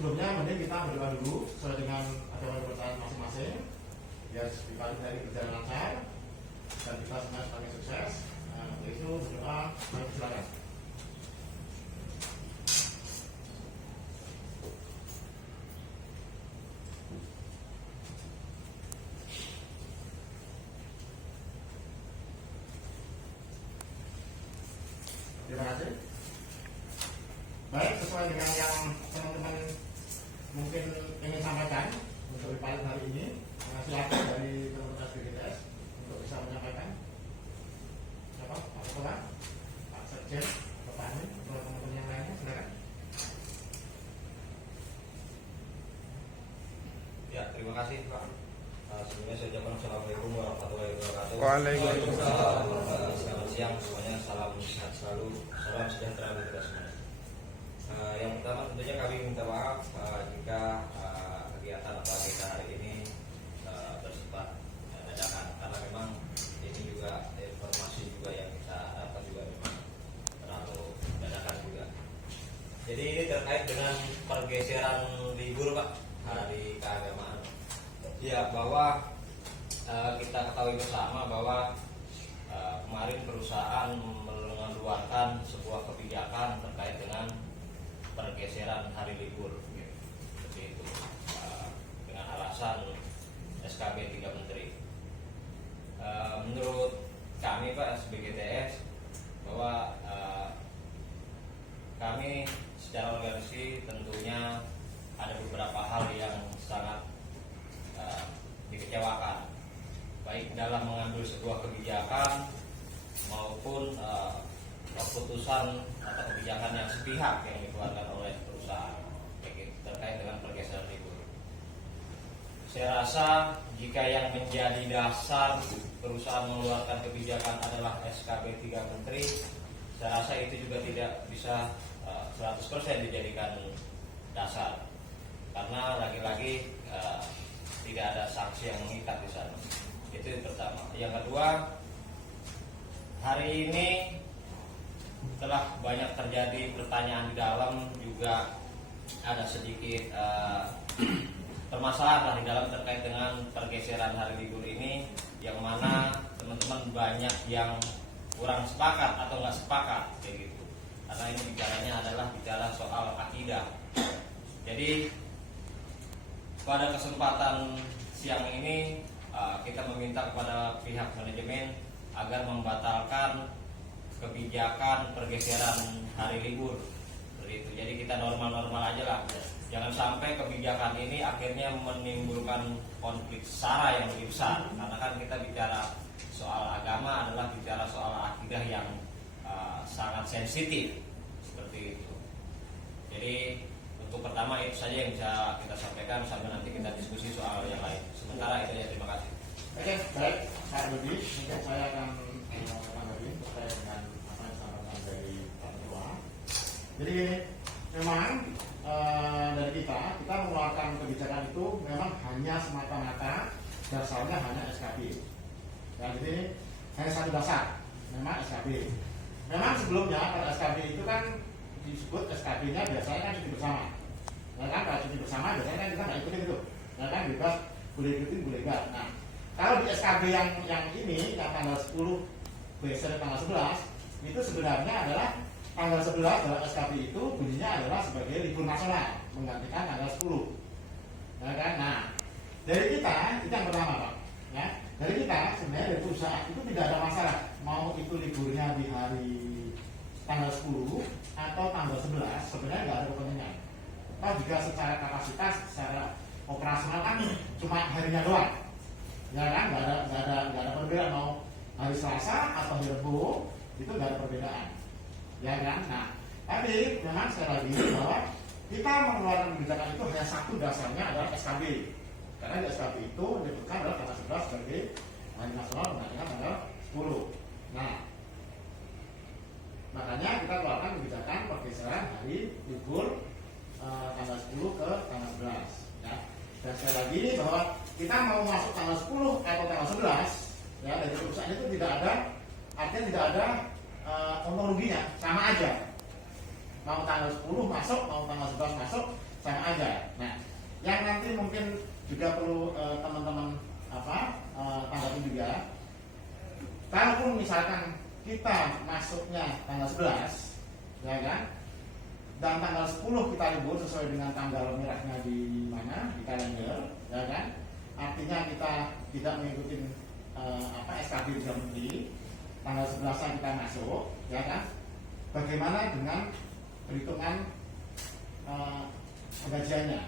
sebelumnya mending kita berdoa dulu sesuai dengan ajaran pertanyaan masing-masing, biar dikali dari berjalan lancar dan kita semua semakin sukses. Nah, untuk itu berdoa, mari silakan. Terima kasih. Baik, sesuai dengan yang teman-teman mungkin ingin sampaikan untuk pilot hari ini, silakan dari teman-teman SBGTS untuk bisa menyampaikan. Siapa? Pak Ketua, Pak Sekjen, Pak Tani, atau teman-teman yang lainnya, silakan. Ya, terima kasih Pak. Sebelumnya saya ucapkan Assalamualaikum warahmatullahi wabarakatuh. Waalaikumsalam. Selamat siang semuanya, salam sehat selalu, salam sejahtera bagi kita semua. Yang pertama tentunya kami minta maaf jika kegiatan atau agenda hari ini bersifat dadakan, karena memang ini juga informasi juga yang kita dapat juga memang terlalu dadakan juga. Jadi ini terkait dengan pergeseran libur Pak, hari keagamaan. Ya, bahwa kita ketahui bersama bahwa kemarin perusahaan mengeluarkan sebuah kebijakan terkait dengan pergeseran hari libur, seperti itu, dengan alasan SKB 3 Menteri. Menurut kami Pak SBGTS bahwa kami secara organisasi tentunya ada beberapa hal yang sangat dikecewakan, baik dalam mengambil sebuah kebijakan maupun keputusan atau kebijakan yang sepihak yang dikeluarkan oleh perusahaan terkait dengan pergeseran libur. Saya rasa jika yang menjadi dasar perusahaan mengeluarkan kebijakan adalah SKB 3 Menteri, saya rasa itu juga tidak bisa 100% dijadikan dasar, karena lagi-lagi tidak ada sanksi yang mengikat di sana. Itu yang pertama. Yang kedua, hari ini telah banyak terjadi pertanyaan di dalam, juga ada sedikit permasalahan di dalam terkait dengan pergeseran hari libur ini, yang mana teman-teman banyak yang kurang sepakat atau nggak sepakat kayak gitu. Karena ini bicaranya adalah bicara soal akidah. Jadi pada kesempatan siang ini kita meminta kepada pihak manajemen agar membatalkan kebijakan pergeseran hari libur, seperti itu. Jadi kita normal-normal aja lah. Jangan sampai kebijakan ini akhirnya menimbulkan konflik sara yang lebih besar. Karena kan kita bicara soal agama adalah bicara soal akidah yang sangat sensitif, seperti itu. Jadi untuk pertama itu saja yang bisa kita sampaikan, sampai nanti kita diskusi soal yang lain. Sementara itu ya, terima kasih. Oke, baik, Pak Budi, mungkin saya akan menanggapi terkait dengan apa yang disampaikan dari Pak Ketua. Jadi gini, memang dari kita mengeluarkan kebijakan itu memang hanya semata-mata dasarnya hanya SKB. Dan ini hanya satu dasar, memang SKB. Memang sebelumnya pada SKB itu kan disebut SKB-nya biasanya kan cuti bersama. Ya kan, kalau cuti bersama biasanya kan kita nggak ikutin itu. Ya kan, bebas, boleh ikutin, boleh enggak. Nah, kalau di SKB yang ini, yang tanggal 10 geser tanggal 11, itu sebenarnya adalah tanggal 11 dalam SKB itu bunyinya adalah sebagai libur nasional, menggantikan tanggal 10. Ya kan? Nah, dari kita, itu yang pertama Pak. Ya, dari kita sebenarnya dari perusahaan itu tidak ada masalah mau itu liburnya di hari tanggal 10 atau tanggal 11, sebenarnya nggak ada kepentingan. Kalau juga secara kapasitas, secara operasional kan cuma harinya doang, ya kan, nggak ada perbedaan mau hari Selasa atau hari Rabu, itu nggak ada perbedaan, ya kan. Nah, tapi memang sekali lagi bahwa kita mengeluarkan kebijakan itu hanya satu dasarnya adalah SKB, karena di SKB itu menyebutkan adalah tanggal 11 sebagai hari nasional menggantikan tanggal 10. Nah, makanya kita keluarkan kebijakan pergeseran hari libur tanggal 10 ke tanggal 11, ya. Dan sekali lagi bahwa kita mau masuk tanggal 10 atau tanggal 11, ya, dari perusahaan itu tidak ada, artinya tidak ada untung ruginya, sama aja. Mau tanggal 10 masuk, mau tanggal 11 masuk, sama aja. Nah, yang nanti mungkin juga perlu teman-teman tanggapi juga, kalaupun misalkan kita masuknya tanggal 11, ya kan, dan tanggal 10 kita libur sesuai dengan tanggal merahnya di mana di kalender, ya kan, artinya kita tidak mengikuti SKB 3 Menteri, tanggal 11 kita masuk, ya kan, bagaimana dengan perhitungan penggajiannya,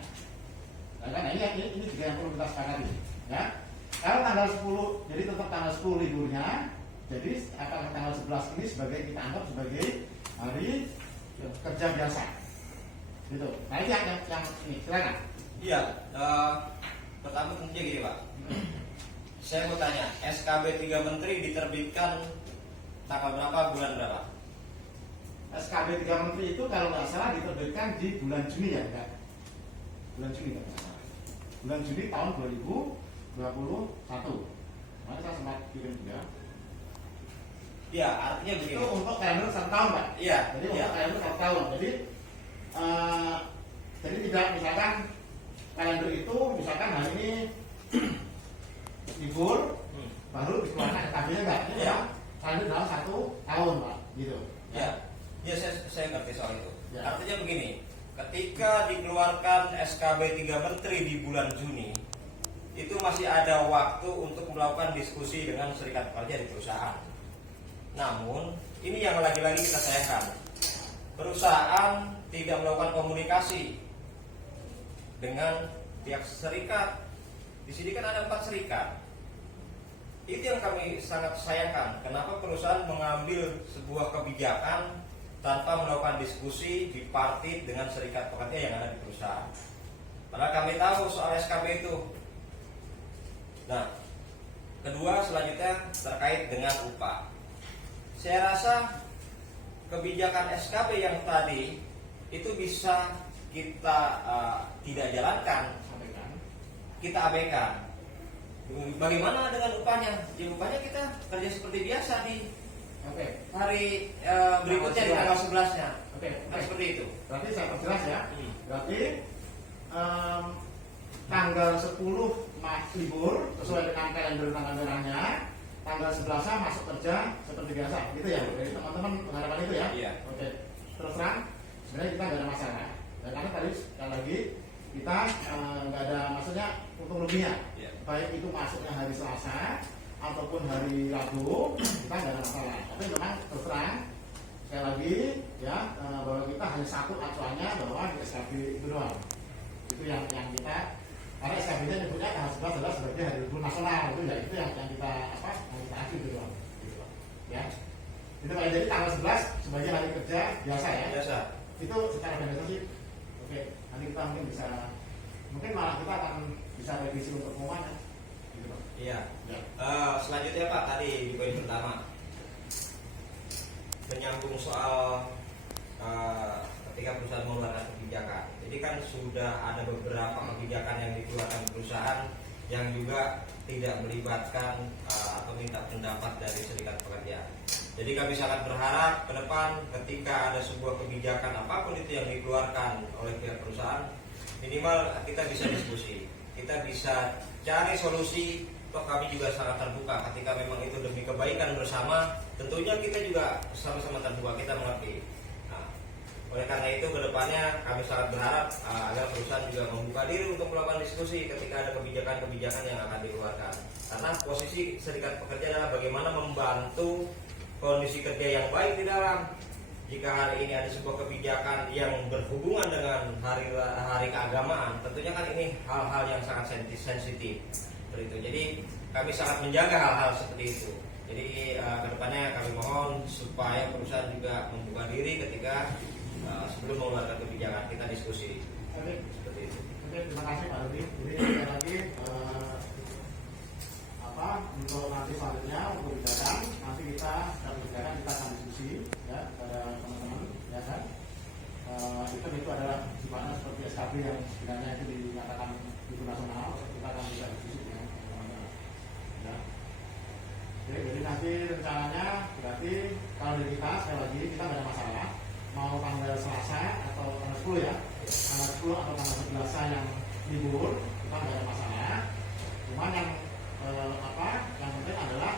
ya kan? Nah, ini juga yang perlu kita sepakati, ya. Kalau tanggal 10, jadi tetap tanggal 10 liburnya, jadi akan tanggal 11 ini sebagai kita anggap sebagai hari kerja biasa, gitu. Nah, ini yang ini, silakan. Iya, pertama tentunya gini Pak. Saya mau tanya, SKB 3 Menteri diterbitkan tanggal berapa, bulan berapa? SKB 3 Menteri itu kalau nggak salah diterbitkan di bulan Juni ya, enggak? Bulan Juni kan? Bulan Juni tahun 2021. Maka saya sempat kirim juga. Iya, artinya begini. Itu untuk kalender 1 tahun, Pak. Iya. Jadi untuk kalender 1 tahun. Jadi tidak misalkan kalender itu misalkan hari ini libur, baru dikeluarkan SKB-nya enggak? Ini Iya. kalender dalam 1 tahun, Pak. Gitu. Ya, ya saya ngerti soal itu. Ya. Artinya begini, ketika dikeluarkan SKB 3 Menteri di bulan Juni, itu masih ada waktu untuk melakukan diskusi dengan serikat pekerja di perusahaan. Namun, ini yang lagi-lagi kita sayangkan. Perusahaan tidak melakukan komunikasi dengan pihak serikat. Di sini kan ada 4 serikat. Itu yang kami sangat sayangkan. Kenapa perusahaan mengambil sebuah kebijakan tanpa melakukan diskusi bipartit dengan serikat pekerja yang ada di perusahaan. Padahal kami tahu soal SKB itu. Nah, kedua selanjutnya terkait dengan upah. Saya rasa kebijakan SKB yang tadi itu bisa kita tidak jalankan, kita abaikan. Bagaimana dengan upahnya? Ya, upahnya kita kerja seperti biasa di hari berikutnya di tanggal 11-nya. Nah, seperti itu. Berarti saya perjelas ya. Berarti tanggal 10 libur sesuai dengan kalender tanggal merahnya, tanggal 11 masuk kerja seperti biasa, gitu ya. Jadi teman-teman mengharapkan itu ya. Iya. Oke. Terus terang, sebenarnya kita nggak ada masalah. Ya, karena tadi sekali lagi kita nggak ada, maksudnya untung ruginya. Iya. Baik itu masuknya hari Selasa ataupun hari Rabu, kita nggak ada masalah. Tapi memang terus terang sekali lagi ya, bahwa kita hanya satu acuannya bahwa di SKB itu doang. Itu yang kita, karena SKB-nya nyebutnya tanggal 11 adalah sebagai hari libur nasional, itu ya, itu yang kita acu itu doang. Gitu, Pak. Ya. Itu kalau jadi tanggal 11 sebagai hari kerja biasa ya. Biasa. Itu secara organisasi. Oke, nanti kita mungkin malah kita akan bisa revisi untuk pengumuman ya. Gitu, Pak. Iya. Ya. Selanjutnya Pak, tadi di poin pertama menyambung soal ketika perusahaan mengeluarkan kebijakan. Jadi kan sudah ada beberapa kebijakan yang dikeluarkan perusahaan yang juga tidak melibatkan atau minta pendapat dari serikat pekerja. Jadi kami sangat berharap ke depan ketika ada sebuah kebijakan apapun itu yang dikeluarkan oleh pihak perusahaan, minimal kita bisa diskusi, kita bisa cari solusi. Toh kami juga sangat terbuka ketika memang itu demi kebaikan bersama. Tentunya kita juga sama-sama terbuka, kita mengerti. Nah, oleh karena itu kedepannya kami sangat berharap agar perusahaan juga membuka diri untuk melakukan diskusi ketika ada kebijakan-kebijakan yang akan dikeluarkan. Karena posisi serikat pekerja adalah bagaimana membantu kondisi kerja yang baik di dalam. Jika hari ini ada sebuah kebijakan yang berhubungan dengan hari keagamaan, tentunya kan ini hal-hal yang sangat sensitif. Seperti itu. Jadi kami sangat menjaga hal-hal seperti itu. Jadi kedepannya kami mohon supaya perusahaan juga membuka diri ketika sebelum mengeluarkan kebijakan, kita diskusi. Oke. Seperti itu. Oke, terima kasih Pak Rudi. Jadi sekali lagi untuk nanti selanjutnya untuk kebijakan, nanti kita akan diskusi ya pada teman-teman ya kan. Itu adalah sifatnya seperti SKB yang sebenarnya itu dinyatakan itu nasional, kita akan bisa diskusi dengan teman-teman. Ya. Oke, jadi nanti rencananya berarti kalau dari kita sekali lagi kita nggak ada masalah mau tanggal Selasa atau tanggal 10 ya, tanggal 10 atau tanggal 11 yang libur kita nggak ada masalah. Cuman yang yang penting adalah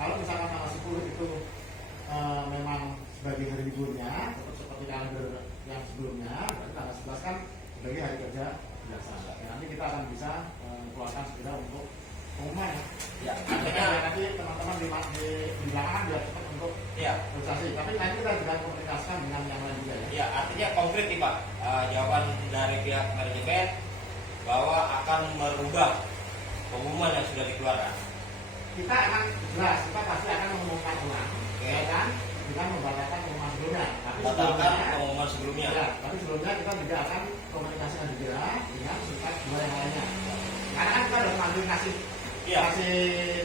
kalau misalkan tanggal 10 itu memang sebagai hari liburnya tetap seperti kalender yang sebelumnya, berarti tanggal 11 kan sebagai hari kerja biasa. Ya, nanti kita akan bisa keluarkan segera untuk pengumuman. Ya, Artinya nanti teman-teman di belakang biar cepat untuk registrasi. Tapi nanti kita juga komunikasikan dengan yang lain juga ya. Ya, artinya konkret nih Pak, jawaban dari pihak manajemen bahwa akan merubah pengumuman yang sudah dikeluarkan. Kita akan jelas, kita pasti akan mengumumkan ulang, ya kan? Dengan membatalkan pengumuman sebelumnya. Batalkan pengumuman sebelumnya. Ya, tapi sebelumnya kita juga akan komunikasikan juga dengan serikat dua yang lainnya. Karena kan kita udah mengambil kasih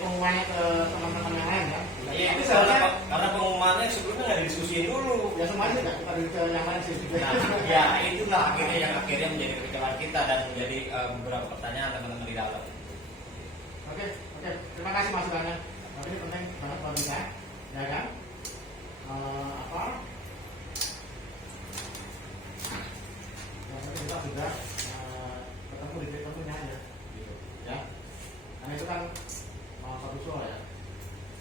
pengumumannya ke teman-teman yang lain kan. Iya, Tapi itu seharusnya karena pengumumannya sebelumnya nggak didiskusiin dulu. ya semuanya juga kita ke yang lain sih. Nah, ya itulah akhirnya yang menjadi kekecewaan kita dan menjadi beberapa pertanyaan teman-teman di dalam. Oke, terima kasih masukannya. Tapi ini penting banget buat kita, ya kan? Yang penting kita sudah ketemu di titik temunya aja, gitu, ya. Karena itu kan satu soal ya.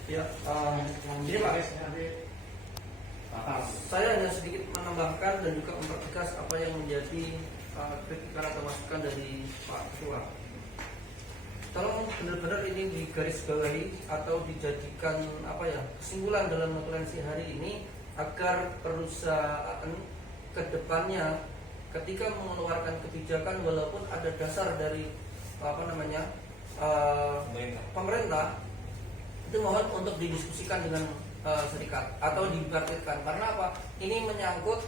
Ya, Yang jadi Pak, nanti batal. saya hanya sedikit menambahkan dan juga mempertegas apa yang menjadi kritikan atau masukan dari Pak Ketua. Tolong benar-benar ini digarisbawahi atau dijadikan kesimpulan dalam notulensi hari ini agar perusahaan kedepannya ketika mengeluarkan kebijakan walaupun ada dasar dari pemerintah itu mohon untuk didiskusikan dengan serikat atau dipartitkan. Karena apa? Ini menyangkut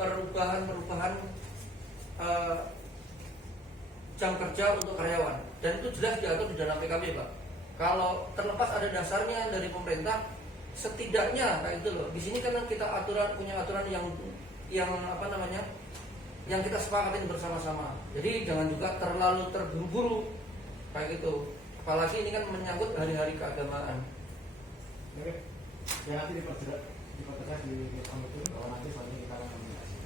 perubahan jam kerja untuk karyawan dan itu jelas diatur di dalam PKB, Pak. Kalau terlepas ada dasarnya dari pemerintah, setidaknya kayak itu loh. Di sini kan kita punya aturan yang yang kita sepakatin bersama-sama. Jadi jangan juga terlalu terburu-buru kayak gitu. Apalagi ini kan menyangkut hari-hari keagamaan. Oke, ya nanti dipertegas di komitmen bahwa nanti soalnya kita akan komunikasi.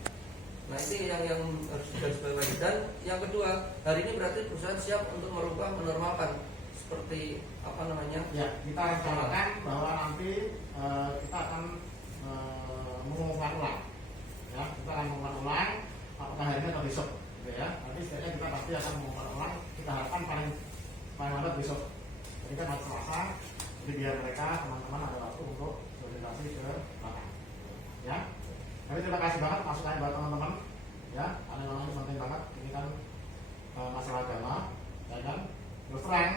Nah ini yang harus digarisbawahi. Dan yang kedua, hari ini berarti perusahaan siap untuk merubah, menormalkan seperti Ya, kita rencanakan bahwa nanti kita akan mengumumkan ulang. Ya, kita akan mengumumkan ulang apakah hari ini atau besok, gitu ya. Nanti setidaknya kita pasti akan mengumumkan ulang. Kita harapkan paling lambat besok. Jadi kan hari Selasa, jadi biar mereka teman-teman ada waktu untuk koordinasi ke belakang. Ya. Tapi terima kasih banget masukannya buat teman-teman. Ya, karena memang ini penting banget. Ini kan masalah agama, ya kan. Terus terang,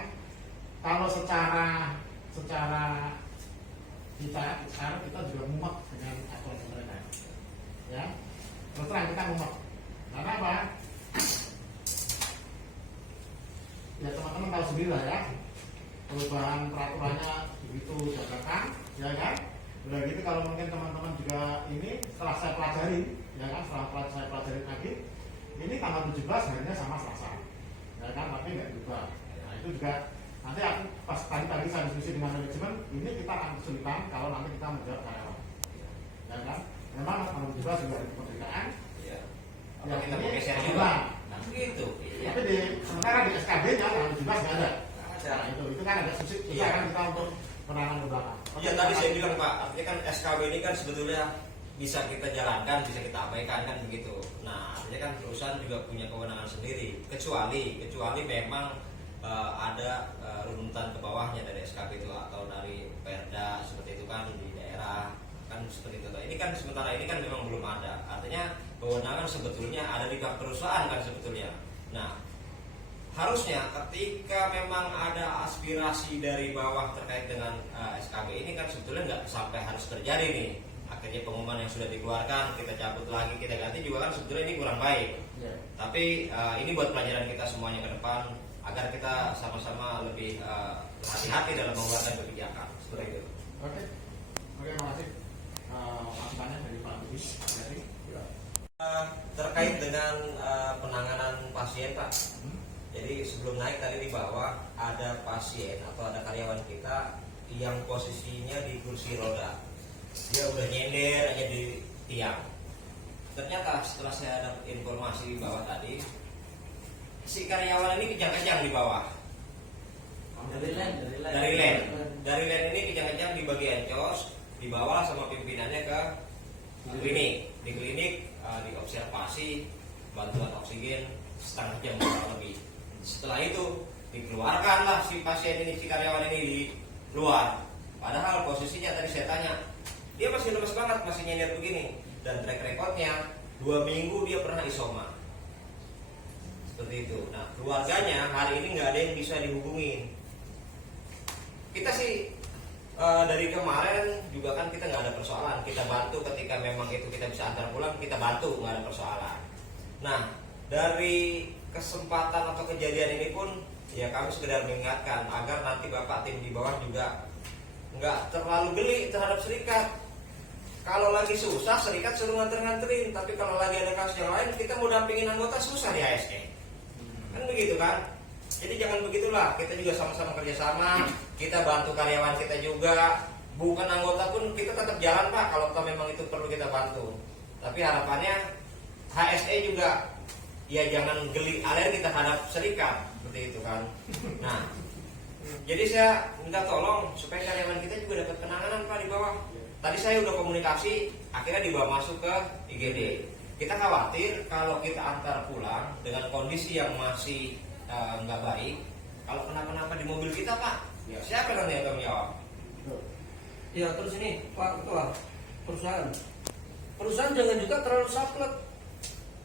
kalau secara kita sekarang kita juga mumet dengan aturan pemerintah. Ya, terus terang kita mumet. Karena apa? Ya teman-teman tahu sendiri lah ya. Perubahan peraturannya begitu dadakan, ya kan? Udah gitu kalau mungkin teman-teman juga ini setelah saya pelajari, ya kan, setelah saya pelajari lagi, ini tanggal 17 harinya sama Selasa, ya kan, tapi nggak juga. Nah itu juga nanti aku pas tadi saya diskusi dengan manajemen, ini kita akan kesulitan kalau nanti kita menjawab karyawan, ya kan? Memang tanggal 17 juga ada kemerdekaan, Ya. ya Kita ini bergeser juga. hilang. Nah, begitu. Tapi sementara di SKB-nya tanggal 17 nggak ada. Nah itu kan agak susah kan kita untuk penanganan ke belakang. Ya tadi saya bilang Pak, artinya kan SKB ini kan sebetulnya bisa kita jalankan, bisa kita abaikan kan begitu. Nah, artinya kan perusahaan juga punya kewenangan sendiri, kecuali memang ada runutan ke bawahnya dari SKB itu atau dari Perda seperti itu kan di daerah kan seperti itu. Ini kan sementara ini kan memang belum ada. Artinya kewenangan sebetulnya ada di pihak perusahaan kan sebetulnya. Nah, harusnya ketika memang ada aspirasi dari bawah terkait dengan SKB ini kan sebetulnya nggak sampai harus terjadi nih. Akhirnya pengumuman yang sudah dikeluarkan kita cabut lagi, kita ganti juga kan sebetulnya ini kurang baik. Ya. Tapi ini buat pelajaran kita semuanya ke depan agar kita sama-sama lebih hati-hati dalam mengeluarkan kebijakan seperti itu. Oke, makasih. Masukannya dari Pak Budi. Terkait dengan penanganan pasien Pak. Jadi sebelum naik tadi di bawah ada pasien atau ada karyawan kita yang posisinya di kursi roda. Dia udah nyender aja di tiang. ternyata setelah saya dapat informasi di bawah tadi, si karyawan ini kejang-kejang di bawah. Dari land ini kejang-kejang di bagian encos, dibawa sama pimpinannya ke klinik. Di klinik diobservasi, bantuan oksigen setengah jam kurang lebih. Setelah itu dikeluarkanlah si pasien ini, si karyawan ini di luar. Padahal posisinya tadi saya tanya, dia masih lemes banget, masih nyender begini. Dan track recordnya 2 minggu dia pernah isoma. Seperti itu. Nah, keluarganya hari ini nggak ada yang bisa dihubungin. Kita sih dari kemarin juga kan kita nggak ada persoalan. Kita bantu ketika memang itu kita bisa antar pulang, kita bantu, nggak ada persoalan. Nah, dari kesempatan atau kejadian ini pun ya kami sekedar mengingatkan agar nanti Bapak tim di bawah juga nggak terlalu geli terhadap serikat. Kalau lagi susah, serikat suruh nganter-nganterin. Tapi kalau lagi ada kasus yang lain, kita mau dampingin anggota susah di ASE. Kan begitu kan? Jadi jangan begitulah. Kita juga sama-sama kerjasama. Kita bantu karyawan kita juga. Bukan anggota pun kita tetap jalan Pak. Kalau memang itu perlu kita bantu. Tapi harapannya HSE juga ya jangan geli alergi terhadap serikat. Seperti itu kan. Nah, jadi saya minta tolong supaya karyawan kita juga dapat penanganan Pak di bawah. Tadi saya udah komunikasi, akhirnya dibawa masuk ke IGD. Kita khawatir kalau kita antar pulang dengan kondisi yang masih nggak baik, kalau kenapa-napa di mobil kita Pak, ya. Siapa nanti yang akan jawab? Ya terus ini Pak Ketua, perusahaan jangan juga terlalu saklek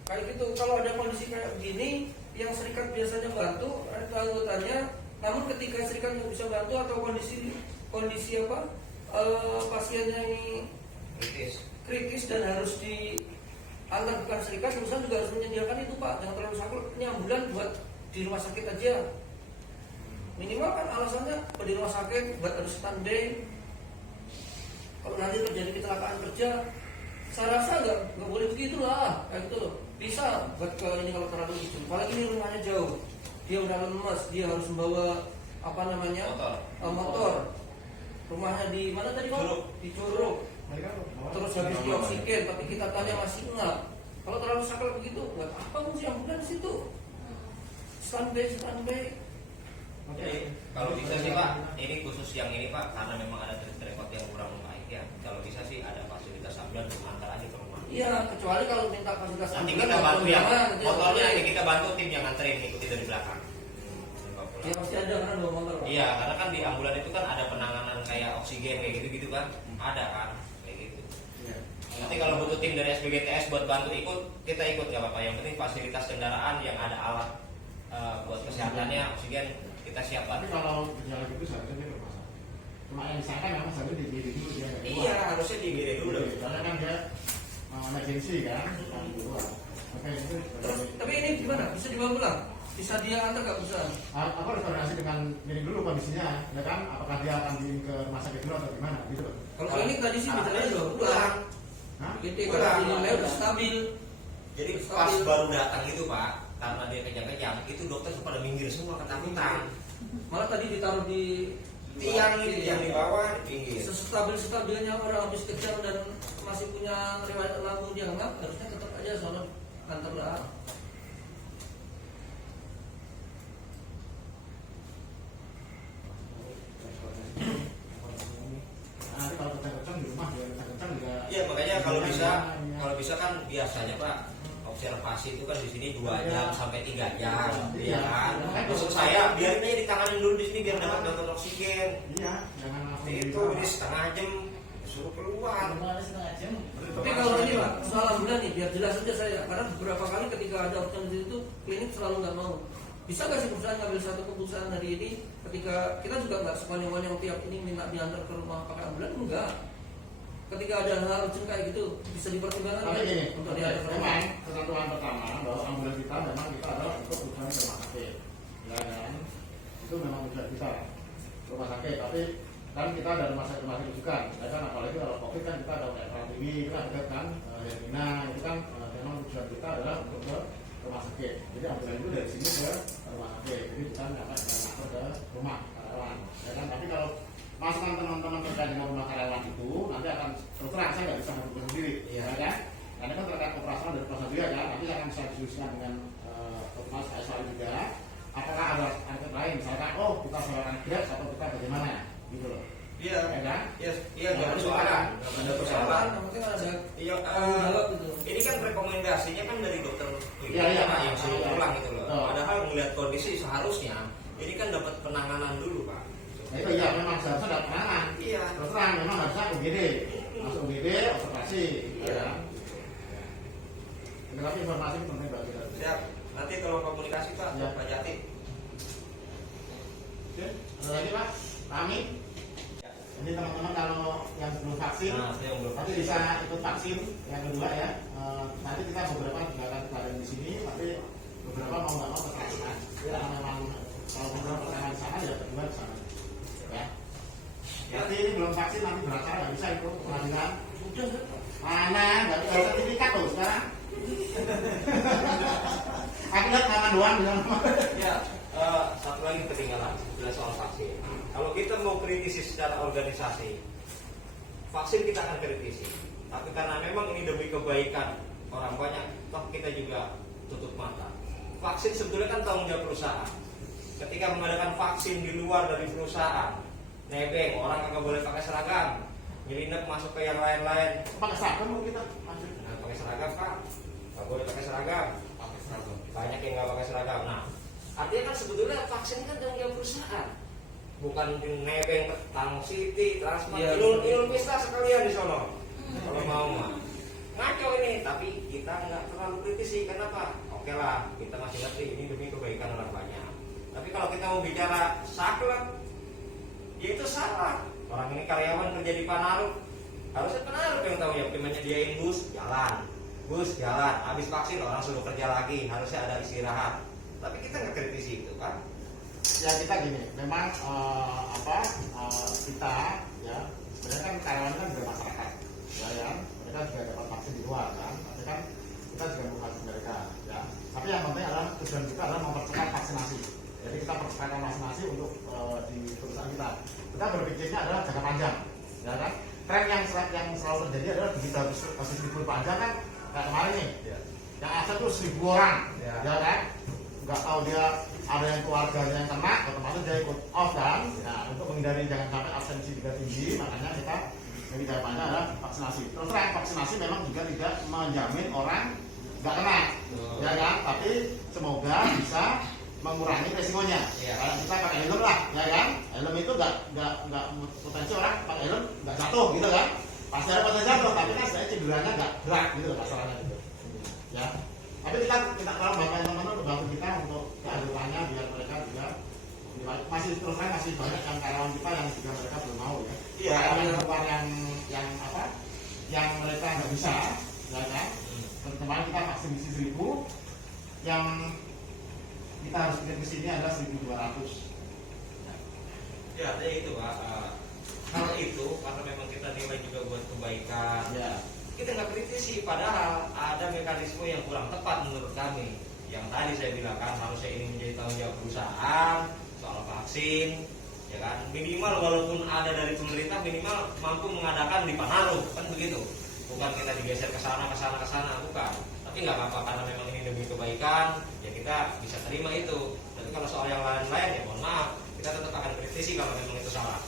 kayak gitu. Kalau ada kondisi kayak gini, yang serikat biasanya bantu anggotanya, namun ketika serikat nggak bisa bantu atau kondisi pasiennya ini kritis dan harus diantar bukan serikat, perusahaan juga harus menyediakan itu Pak. Jangan terlalu saklek. Ini ambulan buat di rumah sakit aja. Minimal kan alasannya di rumah sakit buat harus standby. Kalau nanti terjadi kecelakaan kerja, saya rasa nggak boleh begitulah. Kayak gitu bisa buat ke ini kalau terlalu itu. Apalagi ini rumahnya jauh, dia udah lemas, dia harus membawa motor. Rumahnya di mana tadi Pak? Di Curug. Terus habis di oksigen, tapi kita tanya masih enggak. Kalau terlalu sakit begitu, nggak apa mesti ambulan di situ. Standby. Jadi kalau bisa sih Pak, ini khusus yang ini Pak, karena memang ada rekod yang kurang baik ya. Kalau bisa sih ada fasilitas ambulan antar aja ke rumah. Iya, kecuali kalau minta fasilitas nanti ambulan. kita bantu ya, motornya nanti nanti kita bantu tim yang nganterin ikuti dari belakang. Ya pasti ada karena 2 motor. Iya, karena kan di ambulan itu kan ada penanganan kayak oksigen kayak gitu-gitu kan, ada kan kayak gitu. Iya. Nanti kalau butuh tim dari SBGTS buat bantu ikut, kita ikut ya Bapak. Yang penting fasilitas kendaraan yang ada alat buat kesehatannya, oksigen kita siap Tapi bantu. kalau berjalan gitu seharusnya dia bermasalah. Cuma yang disangka memang seharusnya digiri dulu dia. Iya, harusnya digede dulu. Karena kan dia emergency kan, yang keluar. Oke, itu. Terus, tapi ini gimana? Bisa dibawa pulang? Bisa dia antar nggak bisa? Apa harus koordinasi dengan ini dulu kondisinya, ya kan? Apakah dia akan diin ke rumah sakit dulu atau gimana? Gitu. Kalau klinik tadi sih bicaranya udah pulang. Hah? Gitu kalau dinilai udah stabil. Jadi pas baru datang itu Pak, karena dia kejang-kejang, itu dokter tuh pada minggir semua ketakutan. Malah tadi ditaruh di Tiang ini yang di bawah di pinggir. Sestabil-stabilnya orang habis kejang dan masih punya riwayat lambung dia enggak, harusnya tetap aja soalnya antar lah. Nanti kalau kencang di rumah dia kencang juga. Iya, makanya kalau bisa kan biasanya Pak, observasi itu kan di sini 2 jam sampai 3 jam, ya kan? Maksud saya biarin aja ditanganin dulu di sini biar dapat bantuan oksigen. Iya, jangan langsung Itu ini setengah jam suruh keluar. Tapi kalau ini Pak, soal ambulan nih biar jelas saja saya, karena beberapa kali ketika ada opsi itu klinik selalu nggak mau. Bisa nggak sih perusahaan ngambil satu keputusan hari ini ketika kita juga nggak sekonyong-konyong tiap ini minta diantar ke rumah pakai ambulan, enggak. Ketika ada hal urgent kayak gitu bisa dipertimbangkan Tapi gini, untuk diantar ke rumah. memang ketentuan pertama bahwa ambulan kita memang kita adalah untuk tujuan ke rumah sakit, ya kan? Itu memang tujuan kita rumah sakit. Tapi kan kita ada rumah sakit rujukan, ya kan? Apalagi kalau COVID kan kita ada UNR tinggi, itu kan dekat kan, Hermina itu kan memang tujuan kita adalah untuk ke rumah sakit. Jadi ambulan itu dari sini ke rumah sakit, jadi bukan dapat mengatur ke rumah karyawan, ya kan? Tapi kalau masukan teman-teman terkait dengan rumah karyawan itu nanti akan terus terang saya nggak bisa menentukan sendiri, ya kan? Karena kan terkait operasional didiskusikan dengan Mas Aiswari juga, apakah ada alternatif lain, misalkan kita salurkan Grab atau kita bagaimana, gitu loh. Iya, Ya kan? iya, nggak ada persoalan, nggak ada persoalan. Mungkin ada Iya, jawab gitu. ini kan rekomendasinya kan dari dokter Iya, iya, Pak, yang iya. suruh pulang gitu loh. Betul. Padahal melihat kondisi seharusnya ini kan dapat penanganan dulu Pak. Nah, itu ya memang seharusnya ada penanganan. Iya. Terus terang memang harusnya UGD, masuk UGD, observasi. Iya. Ya. Tetapi informasi itu penting bagi kita. Siap. Nanti kalau komunikasi Pak, Ya. Pak Jati. Oke, ada lagi Pak? Kami. Ini teman-teman kalau yang belum vaksin, Nah, saya yang belum nanti bisa ikut vaksin yang kedua ya. Nanti kita beberapa juga akan kalian di sini, tapi beberapa mau nggak mau terpaksa. Ya, memang kalau program pertama di sana ya kedua di sana. Ya. Nanti ini belum vaksin nanti beracara nggak bisa ikut pengadilan. Mana nggak bisa sertifikat tuh sekarang. Aku lihat nama doang bilang. Ya, satu lagi ketinggalan adalah soal vaksin. Kalau kita mau kritisi secara organisasi, vaksin kita akan kritisi. Tapi karena memang ini demi kebaikan orang banyak, toh kita juga tutup mata. Vaksin sebetulnya kan tanggung jawab perusahaan. Ketika mengadakan vaksin di luar dari perusahaan, nebeng, orang nggak boleh pakai seragam, nyelinap masuk ke yang lain-lain. Pakai seragam mau kita vaksin. Nah, pakai seragam Pak, nggak boleh pakai seragam. Banyak yang nggak pakai seragam. Nah, artinya kan sebetulnya vaksin kan tanggung jawab perusahaan, bukan nebeng ke Tang City, Transmart, Iya, Inul Vista sekalian di sono. Kalau mau mah ngaco ini, tapi kita nggak terlalu kritisi. Kenapa? Oke lah, kita masih ngerti ini demi kebaikan orang banyak. Tapi kalau kita mau bicara saklek, ya itu salah. Orang ini karyawan kerja di Panaruk, harusnya Panaruk yang tahu ya, menyediain bus jalan, habis vaksin orang suruh kerja lagi, harusnya ada istirahat. Tapi kita nggak kritisi itu kan? Ya kita gini, memang kita ya sebenarnya kan karyawan kan juga masyarakat, ya, mereka juga dapat vaksin di luar kan, tapi kan kita juga memvaksin mereka, ya. Tapi yang penting adalah tujuan kita adalah mempercepat vaksinasi. Jadi kita percepat vaksinasi untuk di perusahaan kita. Kita berpikirnya adalah jangka panjang, ya kan. Tren yang selalu terjadi adalah begitu habis libur panjang kan, kayak kemarin nih, yang akses tuh 1.000 orang, ya kan. Nggak tahu dia ada yang keluarganya yang kena, otomatis dia ikut off kan. Nah, untuk menghindari jangan sampai absensi juga tinggi, makanya kita yang jawabannya adalah vaksinasi. Terus terang vaksinasi memang juga tidak menjamin orang nggak kena, ya kan. Tapi semoga bisa mengurangi resikonya. Kalau kita pakai helm lah, ya kan. Helm itu nggak potensi orang pakai helm nggak jatuh gitu kan. Pasti ada potensi jatuh, tapi kan saya cederanya nggak berat gitu masalahnya gitu. Ya. Tapi kita kalau bantu teman-teman untuk bantu kita untuk keadilannya biar mereka juga masih terus terang masih banyak yang karyawan kita yang juga mereka belum mau ya. Iya. Karyawan yang mereka nggak bisa, ya kan. Kemarin kita vaksin 1.000, yang kita harus bikin ke sini adalah 1.200. Ya, artinya itu Pak. Hal itu karena memang kita nilai juga buat kebaikan. Ya. Kita nggak kritisi, padahal ada mekanisme yang kurang tepat menurut kami. Yang tadi saya bilang kan harusnya ini menjadi tanggung jawab perusahaan soal vaksin, ya kan. Minimal walaupun ada dari pemerintah, minimal mampu mengadakan di Panaruk, kan begitu. Bukan kita digeser ke sana, bukan. Tapi nggak apa-apa karena memang ini demi kebaikan, ya kita bisa terima itu. Tapi kalau soal yang lain-lain ya mohon maaf, kita tetap akan kritisi kalau memang itu salah.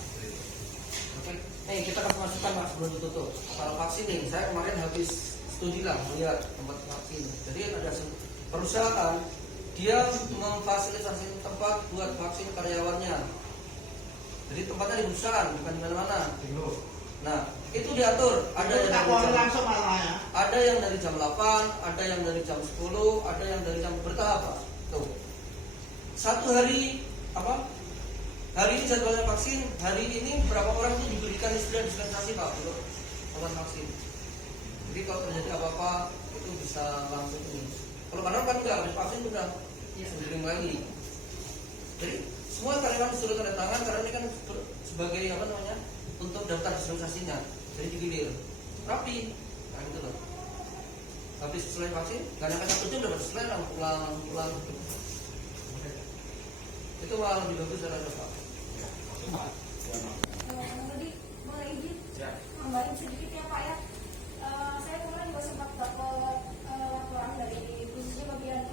Nih kita kasih masukan Mas sebelum ditutup. Kalau vaksin nih, saya kemarin habis studi lah melihat tempat vaksin. Jadi ada perusahaan dia memfasilitasi tempat buat vaksin karyawannya. Jadi tempatnya di perusahaan, bukan di mana-mana. Nah, itu diatur. Ada yang dari jam 8, ada yang dari jam 10, ada yang dari jam bertahap Pak. Tuh. Satu hari hari ini jadwalnya vaksin, hari ini berapa orang itu diberikan istilah dispensasi Pak untuk obat vaksin. Jadi kalau terjadi apa-apa itu bisa langsung ini. Kalau karena kan enggak, habis vaksin udah sendiri lagi. Jadi semua karyawan disuruh tanda tangan karena ini kan sebagai untuk daftar dispensasinya. Jadi digilir. Rapi, nah gitu loh. Habis selesai vaksin, gak nyampe 1 jam udah selesai pulang. Itu malah lebih bagus dari Pak. Tadi boleh izin nambahin sedikit ya Pak ya. Saya kemarin juga sempat dapat laporan dari khususnya bagian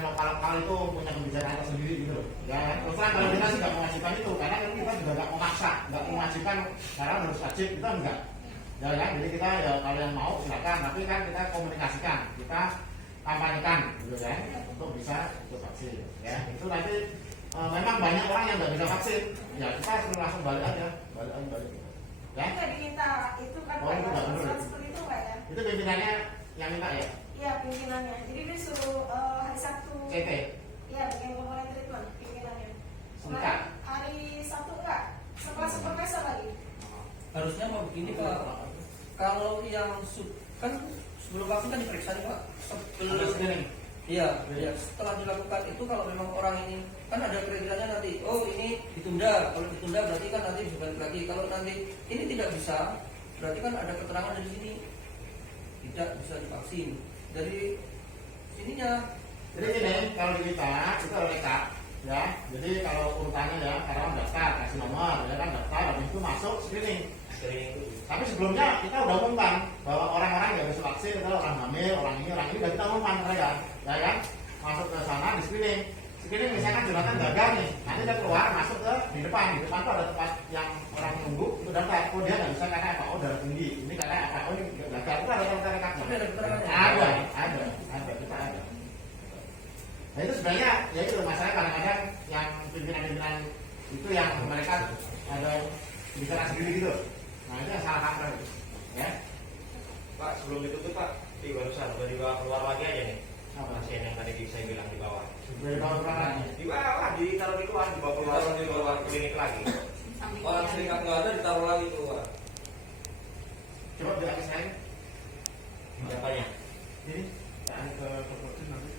punya lokal itu punya kebijakan tersendiri gitu loh. Ya, terus terang kalau kita sih nggak mewajibkan itu, karena kan kita juga nggak memaksa, nggak mewajibkan sekarang harus wajib, kita enggak. Ya kan, jadi kita ya kalau yang mau silakan, tapi kan kita komunikasikan, kita kampanyekan gitu kan, untuk bisa ikut vaksin. Ya, itu nanti memang banyak orang yang nggak bisa vaksin, ya kita langsung balik aja. Ya, Kita diminta itu kan Oh, itu nggak benar. seperti itu Pak ya? itu pimpinannya yang minta ya, Iya pimpinannya. Jadi dia suruh hari Sabtu. CT. Iya bikin komponen treatment pimpinannya. Sebentar. Kemarin hari Sabtu enggak? Setelah supervisor lagi. Harusnya mau begini Pak. Kalau yang kan sebelum vaksin kan diperiksa nih Pak. Ada screening. Iya, setelah dilakukan itu kalau memang orang ini kan ada kriterianya nanti, oh ini ditunda, kalau ditunda berarti kan nanti bisa balik lagi. Kalau nanti ini tidak bisa, berarti kan ada keterangan dari sini tidak bisa divaksin. Dari sininya. Jadi ini kalau di kita lengkap ya. Jadi kalau urutannya ya, karena daftar kasih nomor ya kan, daftar habis itu masuk screening. Tapi sebelumnya kita udah umumkan bahwa orang-orang yang bisa vaksin itu orang hamil, orang ini udah kita umumkan mereka, ya kan? Masuk ke sana di screening misalkan Jonathan gagal nih, nanti dia keluar masuk ke di depan tuh ada tempat yang orang nunggu itu daftar, oh dia nggak bisa karena apa, oh darah tinggi, ini karena apa, oh ini gagal, itu ada keterangan, ada kita ada. Nah itu sebenarnya ya itu masalah kadang-kadang yang pimpinan-pimpinan itu yang mereka ada bicara sendiri gitu. Nah itu yang salah kaprah ya. Pak, sebelum ditutup Pak, di barusan udah dibawa keluar lagi aja nih. Apa? Pasien yang tadi saya bilang di bawah. Dari bawah lagi. Di bawah, ditaruh di luar, dibawa keluar, dibawa klinik lagi. Orang serikat nggak ada ditaruh lagi keluar. Coba bilang ke saya. Siapanya? Ini tanya ke proporsi nanti.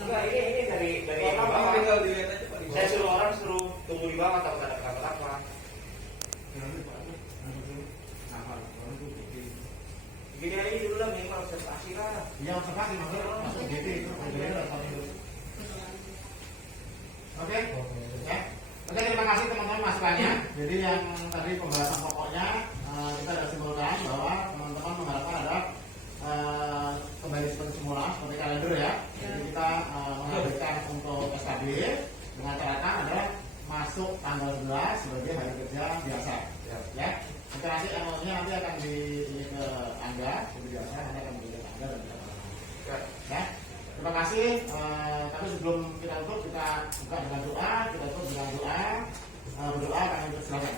Enggak, ini dari bawah. Tinggal dilihat aja Pak. Saya suruh orang suruh tunggu di bawah takut ada apa-apa. Nanti Pak itu dulu. Apa? Orang itu GT. Gini aja dulu lah minimal observasi lah. Iya observasi masuk GT itu. Oke, ya. Oke, terima kasih teman-teman masukannya. Jadi yang tadi pembahasan pokoknya kita sudah simpulkan bahwa teman-teman mengharapkan ada kembali seperti semula, seperti kalender ya. Jadi kita menghadirkan untuk SKB dengan catatan adalah masuk tanggal 11 sebagai hari kerja biasa. Ya. Nanti emosinya nanti akan di ke Anda seperti biasa, nanti akan di Anda dan kita. Ya. Terima kasih. Tapi sebelum kita tutup kita buka dengan doa, kita tutup dengan doa. Berdoa kami silakan.